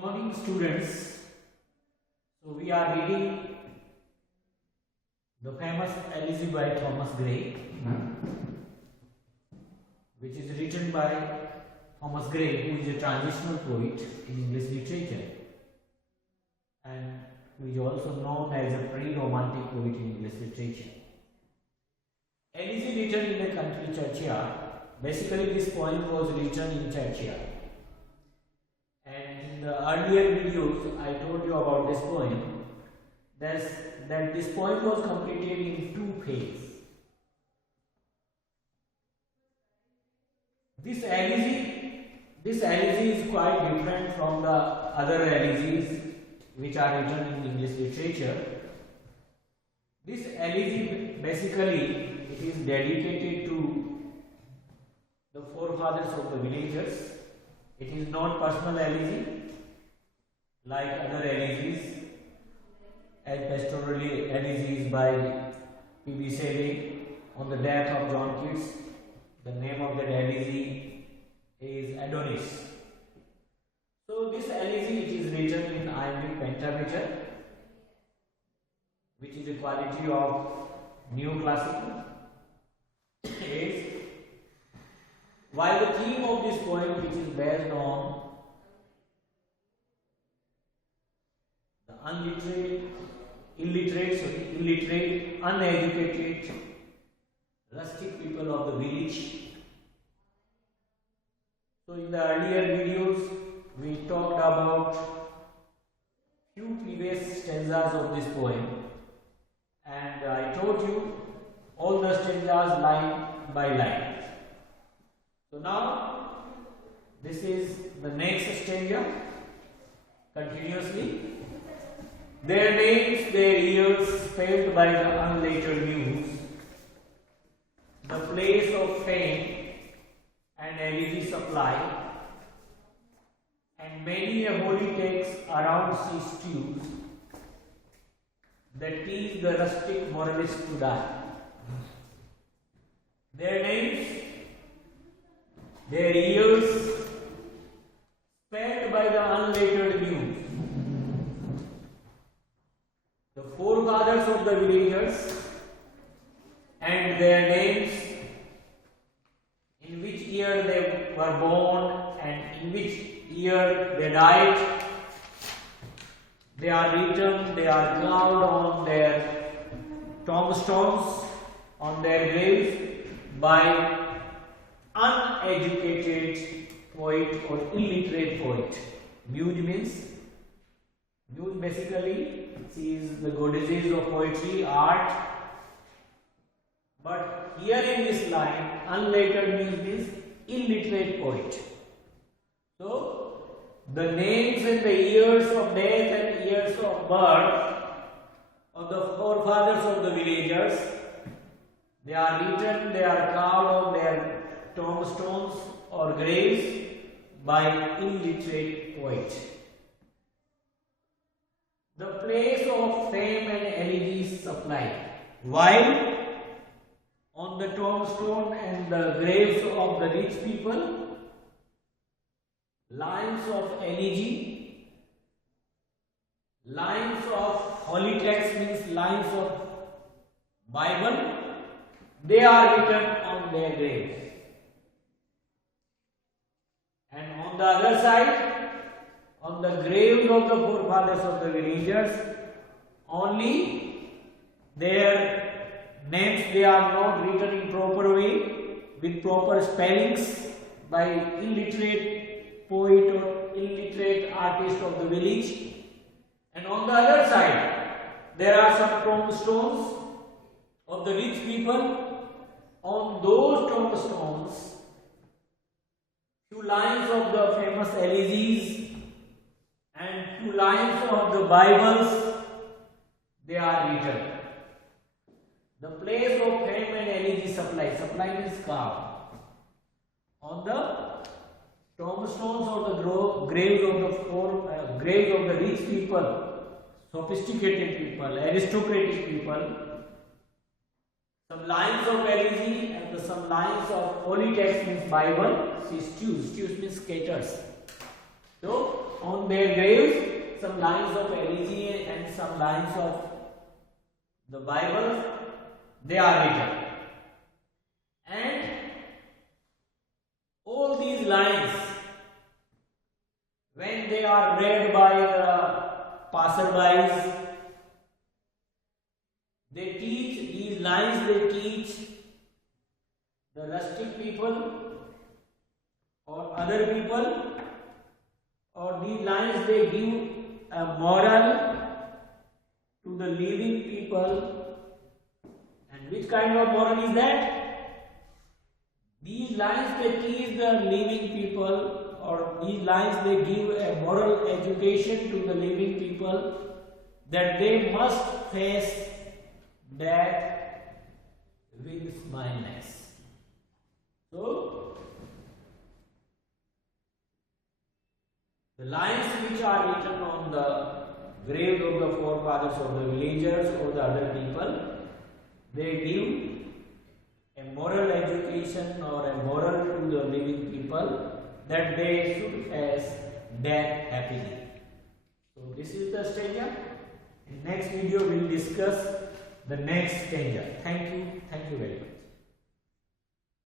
morning, students. So we are reading the famous Elegy by Thomas Gray, which is written by Thomas Gray, who is a transitional poet in English literature and who is also known as a pre-romantic poet in English literature. Elegy written in a country churchyard. Basically, this poem was written in churchyard. And in the earlier videos, I told you about this poem. That this poem was completed in two phases. This elegy is quite different from the other elegies which are written in English literature. This elegy basically it is dedicated to the forefathers of the villagers. It is not personal elegy like other elegies, as pastoral elegies by P.B. Shelley on the death of John Keats. The name of that elegy is Adonis. So this elegy it is written in iambic pentameter, which is a quality of neoclassical. While the theme of this poem, which is based on the illiterate, uneducated, rustic people of the village. So in the earlier videos, we talked about few previous stanzas of this poem, and I told you all the stanzas line by line. So now this is the next stanza continuously. Their names, their years spelled by the unlettered muse, the place of fame and elegy supply, and many a holy text around she stews, that teach the rustic moralist to die. Their names, their years spelled by the unlettered muse, the forefathers of the villagers, and their names, in which year they were born and in which year they died. They are written, they are carved on their tombstones, on their graves by uneducated poet or illiterate poet. Muse basically sees the goddesses of poetry, art. But here in this line, unlettered means illiterate poet. So the names and the years of death and years of birth of the forefathers of the villagers, they are written, they are carved on their tombstones or graves by illiterate poet. The place of fame and elegy supplied. While on the tombstone and the graves of the rich people, lines of elegy, lines of holy text means lines of Bible, they are written on their graves. And on the other side, on the graves of the forefathers of the villagers, only their names, they are not written in proper way with proper spellings by illiterate poet or illiterate artist of the village. And on the other side, there are some tombstones of the rich people. On those tombstones, few lines of the famous elegies and few lines of the Bibles, they are written. The place of fame and elegy supply. Supply means carved. On the tombstones or the graves of the rich people, sophisticated people, aristocratic people, some lines of elegy and some lines of holy text means Bible. Stews means scatters. So on their graves, some lines of Elegy and some lines of the Bible, they are written. And all these lines, when they are read by the passerbys, they teach these lines, they teach the rustic people or other people, or these lines they give a moral to the living people. And which kind of moral is that? These lines they teach the living people, or these lines they give a moral education to the living people, that they must face death with smileness. So the lines which are written on the graves of the forefathers of the villagers or the other people, they give a moral education or a moral to the living people, that they should face death happily. So this is the stanza. In next video we will discuss the next stanza. Thank you very much.